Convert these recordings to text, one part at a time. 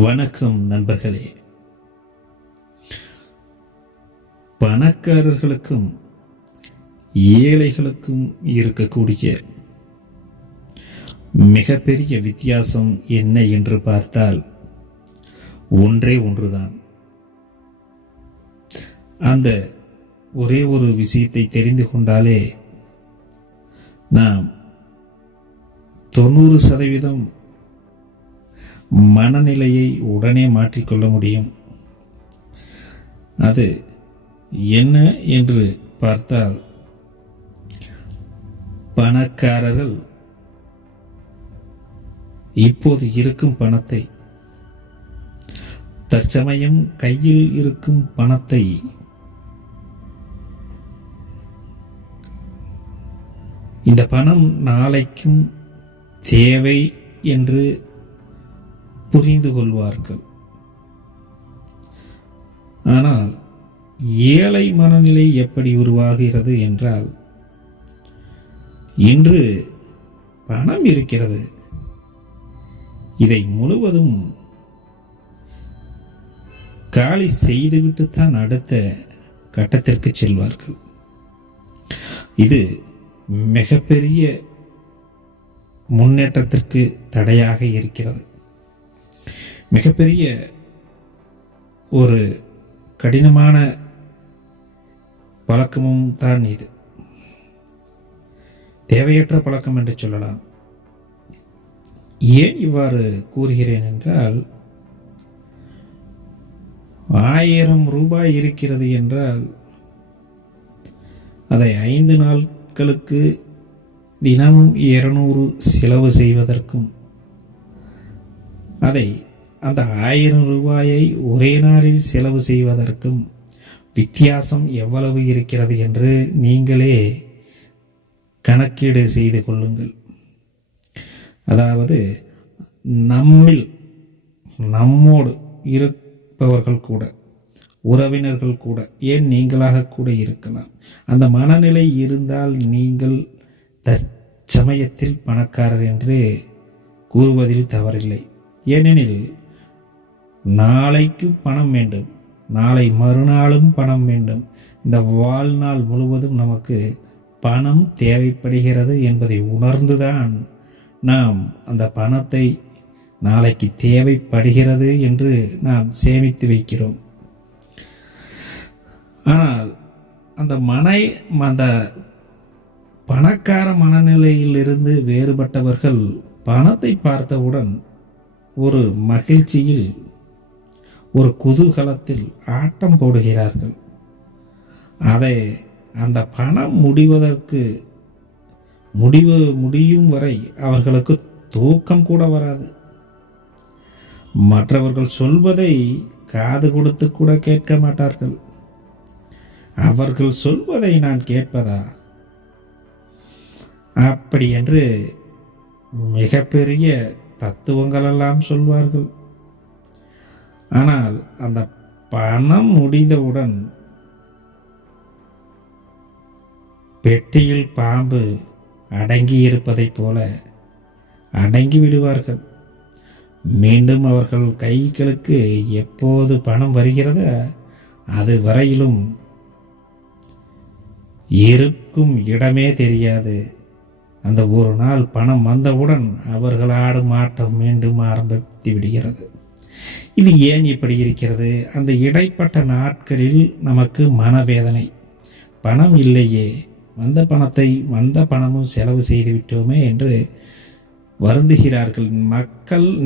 வணக்கம் நண்பர்களே. பணக்காரர்களுக்கும் ஏழைகளுக்கும் இருக்கக்கூடிய மிகப்பெரிய வித்தியாசம் என்ன என்று பார்த்தால் ஒன்றே ஒன்றுதான். அந்த ஒரே ஒரு விஷயத்தை தெரிந்து கொண்டாலே நாம் 90% மனநிலையை உடனே மாற்றிக்கொள்ள முடியும். அது என்ன என்று பார்த்தால், பணக்காரர்கள் இப்போது இருக்கும் பணத்தை, தற்சமயம் கையில் இருக்கும் பணத்தை இந்த பணம் நாளைக்கும் தேவை என்று புரிந்து கொள்வார்கள். ஆனால் ஏழை மனநிலை எப்படி உருவாகிறது என்றால், இன்று பணம் இருக்கிறது, இதை முழுவதும் காலி செய்துவிட்டு தான் அடுத்த கட்டத்திற்கு செல்வார்கள். இது மிகப்பெரிய முன்னேற்றத்திற்கு தடையாக இருக்கிறது. மிகப்பெரிய ஒரு கடினமான பழக்கமும் தான் இது. தேவையற்ற பழக்கம் என்று சொல்லலாம். ஏன் இவ்வாறு கூறுகிறேன் என்றால், 1000 ரூபாய் இருக்கிறது என்றால் அதை 5 நாட்களுக்கு தினமும் 200 செலவு செய்வதற்கும், அதை அந்த 1000 ரூபாயை ஒரே நாளில் செலவு செய்வதற்கும் வித்தியாசம் எவ்வளவு இருக்கிறது என்று நீங்களே கணக்கீடு செய்து கொள்ளுங்கள். அதாவது நம்மோடு இருப்பவர்கள் கூட, உறவினர்கள் கூட, ஏன் நீங்களாக கூட இருக்கலாம், அந்த மனநிலை இருந்தால் நீங்கள் தற்சமயத்தில் பணக்காரர் என்று கூறுவதில் தவறில்லை. ஏனெனில் நாளைக்கு பணம் வேண்டும், நாளை மறுநாளும் பணம் வேண்டும். இந்த வாழ்நாள் முழுவதும் நமக்கு பணம் தேவைப்படுகிறது என்பதை உணர்ந்துதான் நாம் அந்த பணத்தை நாளைக்கு தேவைப்படுகிறது என்று நாம் சேமித்து வைக்கிறோம். ஆனால் அந்த பணக்கார மனநிலையிலிருந்து வேறுபட்டவர்கள் பணத்தை பார்த்தவுடன் ஒரு மகிழ்ச்சியில், ஒரு குதூகலத்தில் ஆட்டம் போடுகிறார்கள். அந்த பணம் முடியும் வரை அவர்களுக்கு தூக்கம் கூட வராது. மற்றவர்கள் சொல்வதை காது கொடுத்து கூட கேட்க மாட்டார்கள். அவர்கள் சொல்வதை நான் கேட்பதா, அப்படி என்று மிகப்பெரிய தத்துவங்களெல்லாம் சொல்வார்கள். ஆனால் அந்த பணம் முடிந்தவுடன் பெட்டியில் பாம்பு அடங்கி இருப்பதைப் போல அடங்கி விடுவார்கள். மீண்டும் அவர்கள் கைகளுக்கு எப்போது பணம் வருகிறதோ அது வரையிலும் இருக்கும் இடமே தெரியாது. அந்த ஒரு நாள் பணம் வந்தவுடன் அவர்கள் ஆடும் ஆட்டம் மீண்டும் ஆரம்பித்து விடுகிறது. இது ஏன் இப்படி இருக்கிறது? அந்த இடைப்பட்ட நாட்களில் நமக்கு மனவேதனை. பணம் இல்லையே, வந்த பணமும் செலவு செய்து விட்டோமே என்று வருந்துகிறார்கள்.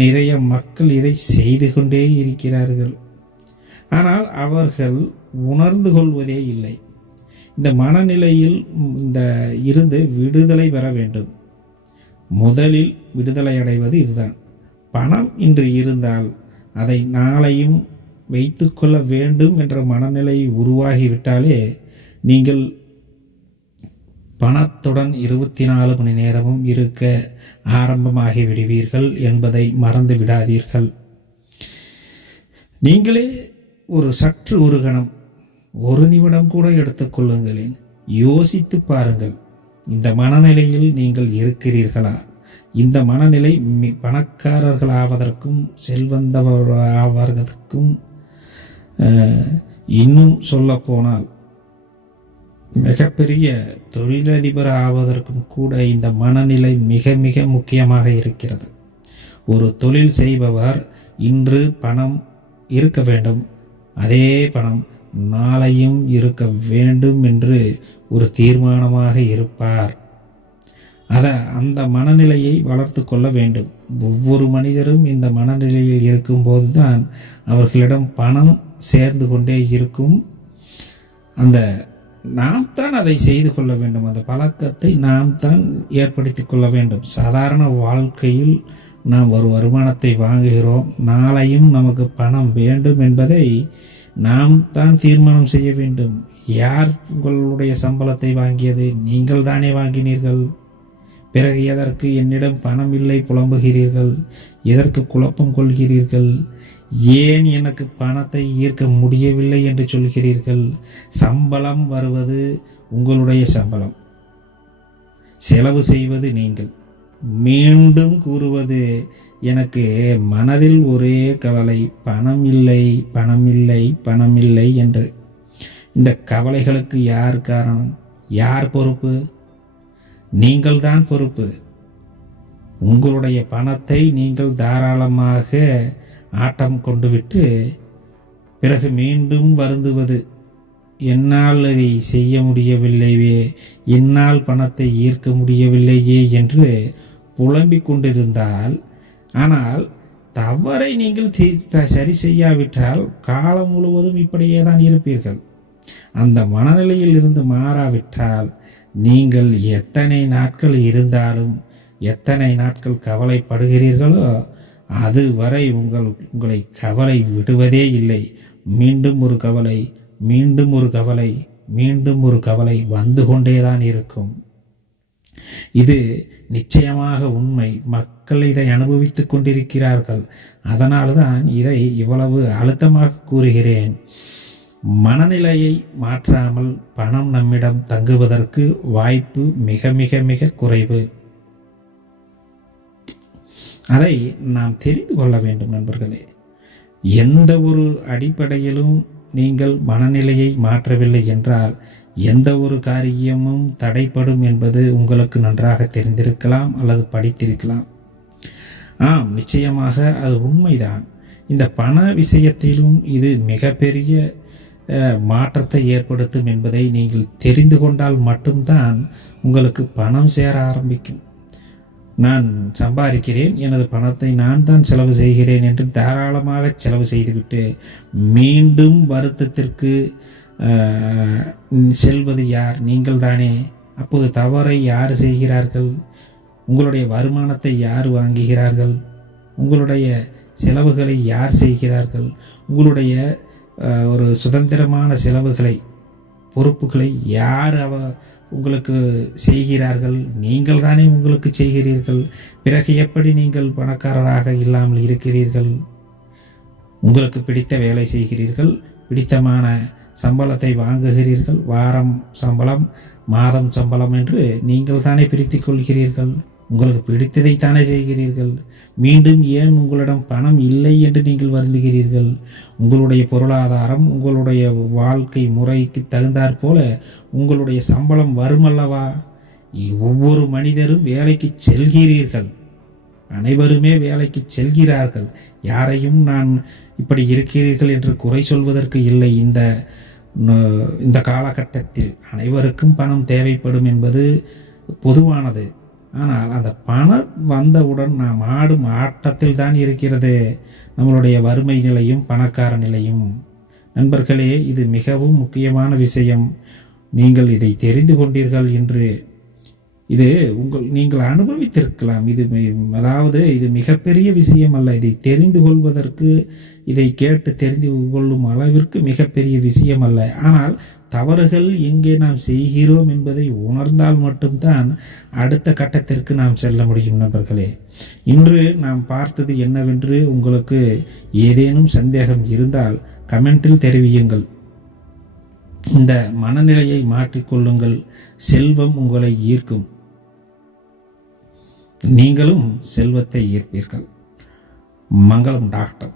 நிறைய மக்கள் இதை செய்து கொண்டே இருக்கிறார்கள். ஆனால் அவர்கள் உணர்ந்து கொள்வதே இல்லை. இந்த மனநிலையில் இருந்து விடுதலை பெற வேண்டும். முதலில் விடுதலை அடைவது இதுதான். பணம் இன்று இருந்தால் அதை நாளையும் வைத்து கொள்ள வேண்டும் என்ற மனநிலை உருவாகிவிட்டாலே நீங்கள் பணத்துடன் 24 மணி நேரமும் இருக்க ஆரம்பமாகி விடுவீர்கள் என்பதை மறந்து விடாதீர்கள். நீங்களே ஒரு கணம், ஒரு நிமிடம் கூட எடுத்துக்கொள்ளுங்களேன். யோசித்து பாருங்கள், இந்த மனநிலையில் நீங்கள் இருக்கிறீர்களா? இந்த மனநிலை பணக்காரர்கள் ஆவதற்கும் செல்வந்தவர் ஆவதற்கும் இன்னும் சொல்ல போனால் மிகப்பெரிய தொழிலதிபர் ஆவதற்கும் கூட இந்த மனநிலை மிக மிக முக்கியமாக இருக்கிறது. ஒரு தொழில் செய்பவர் இன்று பணம் இருக்க வேண்டும், அதே பணம் நாளையும் இருக்க வேண்டும் என்று ஒரு தீர்மானமாக இருப்பார். அந்த மனநிலையை வளர்த்து கொள்ள வேண்டும். ஒவ்வொரு மனிதரும் இந்த மனநிலையில் இருக்கும்போது தான் அவர்களிடம் பணம் சேர்ந்து கொண்டே இருக்கும். நாம் தான் அதை செய்து கொள்ள வேண்டும். அந்த பழக்கத்தை நாம் தான் ஏற்படுத்தி கொள்ள வேண்டும். சாதாரண வாழ்க்கையில் நாம் ஒரு வருமானத்தை வாங்குகிறோம், நாளையும் நமக்கு பணம் வேண்டும் என்பதை நாம் தான் தீர்மானம் செய்ய வேண்டும். யார் உங்களுடைய சம்பளத்தை வாங்கியது? நீங்கள் தானே வாங்கினீர்கள். பிறகு எதற்கு என்னிடம் பணம் இல்லை புலம்புகிறீர்கள்? எதற்கு குழப்பம் கொள்கிறீர்கள்? ஏன் எனக்கு பணத்தை ஈர்க்க முடியவில்லை என்று சொல்கிறீர்கள்? சம்பளம் வருவது உங்களுடைய சம்பளம், செலவு செய்வது நீங்கள். மீண்டும் கூறுவது, எனக்கு மனதில் ஒரே கவலை, பணம் இல்லை, பணம் இல்லை, பணம் இல்லை என்று. இந்த கவலைகளுக்கு யார் காரணம்? யார் பொறுப்பு? நீங்கள் தான் பொறுப்பு. உங்களுடைய பணத்தை நீங்கள் தாராளமாக ஆட்டம் கொண்டு விட்டு பிறகு மீண்டும் வருந்துவது, என்னால் அதை செய்ய முடியவில்லையே, என்னால் பணத்தை ஈர்க்க முடியவில்லையே என்று புலம்பிக் கொண்டிருந்தால், ஆனால் தவறை நீங்கள் சரி செய்யாவிட்டால் காலம் முழுவதும் இப்படியே தான் இருப்பீர்கள். அந்த மனநிலையில் இருந்து மாறாவிட்டால் நீங்கள் எத்தனை நாட்கள் இருந்தாலும், எத்தனை நாட்கள் கவலைப்படுகிறீர்களோ அதுவரை உங்களை கவலை விடுவதே இல்லை. மீண்டும் ஒரு கவலை, மீண்டும் ஒரு கவலை, மீண்டும் ஒரு கவலை வந்து கொண்டேதான் இருக்கும். இது நிச்சயமாக உண்மை. மக்கள் இதை அனுபவித்துக் கொண்டிருக்கிறார்கள். அதனால்தான் இதை இவ்வளவு அழுத்தமாக கூறுகிறேன். மனநிலையை மாற்றாமல் பணம் நம்மிடம் தங்குவதற்கு வாய்ப்பு மிக மிக மிக குறைவு. அதை நாம் தெரிந்து கொள்ள வேண்டும் நண்பர்களே. எந்த ஒரு அடிப்படையிலும் நீங்கள் மனநிலையை மாற்றவில்லை என்றால் எந்த ஒரு காரியமும் தடைப்படும் என்பது உங்களுக்கு நன்றாக தெரிந்திருக்கலாம் அல்லது படித்திருக்கலாம். நிச்சயமாக அது உண்மைதான். இந்த பண விஷயத்திலும் இது மிகப்பெரிய மாற்றத்தை ஏற்படுத்தும் என்பதை நீங்கள் தெரிந்து கொண்டால் மட்டும்தான் உங்களுக்கு பணம் சேர ஆரம்பிக்கும். நான் சம்பாதிக்கிறேன், எனது பணத்தை நான் தான் செலவு செய்கிறேன் என்று தாராளமாக செலவு செய்துவிட்டு மீண்டும் வருத்தத்திற்கு செல்வது யார்? நீங்கள் தானே. அப்போது தவறை யார் செய்கிறார்கள்? உங்களுடைய வருமானத்தை யார் வாங்குகிறார்கள்? உங்களுடைய செலவுகளை யார் செய்கிறார்கள்? உங்களுடைய ஒரு சுதந்திரமான செலவுகளை, பொறுப்புகளை யார் உங்களுக்கு செய்கிறார்கள்? நீங்கள் தானே உங்களுக்கு செய்கிறீர்கள். பிறகு எப்படி நீங்கள் பணக்காரராக இல்லாமல் இருக்கிறீர்கள்? உங்களுக்கு பிடித்த வேலை செய்கிறீர்கள், பிடித்தமான சம்பளத்தை வாங்குகிறீர்கள். வாரம் சம்பளம், மாதம் சம்பளம் என்று நீங்கள் தானே பிரித்து கொள்கிறீர்கள். உங்களுக்கு பிடித்ததை தானே செய்கிறீர்கள். மீண்டும் ஏன் உங்களிடம் பணம் இல்லை என்று நீங்கள் வருந்துகிறீர்கள்? உங்களுடைய பொருளாதாரம், உங்களுடைய வாழ்க்கை முறைக்கு தகுந்தாற் போல உங்களுடைய சம்பளம் வருமல்லவா? ஒவ்வொரு மனிதரும் வேலைக்கு செல்கிறீர்கள், அனைவருமே வேலைக்கு செல்கிறார்கள். யாரையும் நான் இப்படி இருக்கிறீர்கள் என்று குறை சொல்வதற்கு இல்லை. இந்த காலகட்டத்தில் அனைவருக்கும் பணம் தேவைப்படும் என்பது பொதுவானது. ஆனால் அந்த பணம் வந்தவுடன் நாம் ஆடும் ஆட்டத்தில் தான் இருக்கிறது நம்மளுடைய வறுமை நிலையும் பணக்கார நிலையும். நண்பர்களே, இது மிகவும் முக்கியமான விஷயம். நீங்கள் இதை தெரிந்து கொண்டீர்கள் என்று இது நீங்கள் அனுபவித்திருக்கலாம். இது மிகப்பெரிய விஷயம் அல்ல. இதை தெரிந்து கொள்வதற்கு, இதை கேட்டு தெரிந்து கொள்ளும் அளவிற்கு மிகப்பெரிய விஷயம் அல்ல. ஆனால் தவறுகள் எங்கே நாம் செய்கிறோம் என்பதை உணர்ந்தால் மட்டும்தான் அடுத்த கட்டத்திற்கு நாம் செல்ல முடியும். நண்பர்களே, இன்று நாம் பார்த்தது என்னவென்று உங்களுக்கு ஏதேனும் சந்தேகம் இருந்தால் கமெண்டில் தெரிவியுங்கள். இந்த மனநிலையை மாற்றிக்கொள்ளுங்கள். செல்வம் உங்களை ஈர்க்கும். நீங்களும் செல்வத்தை ஈர்ப்பீர்கள். மங்களம் டாக்டர்.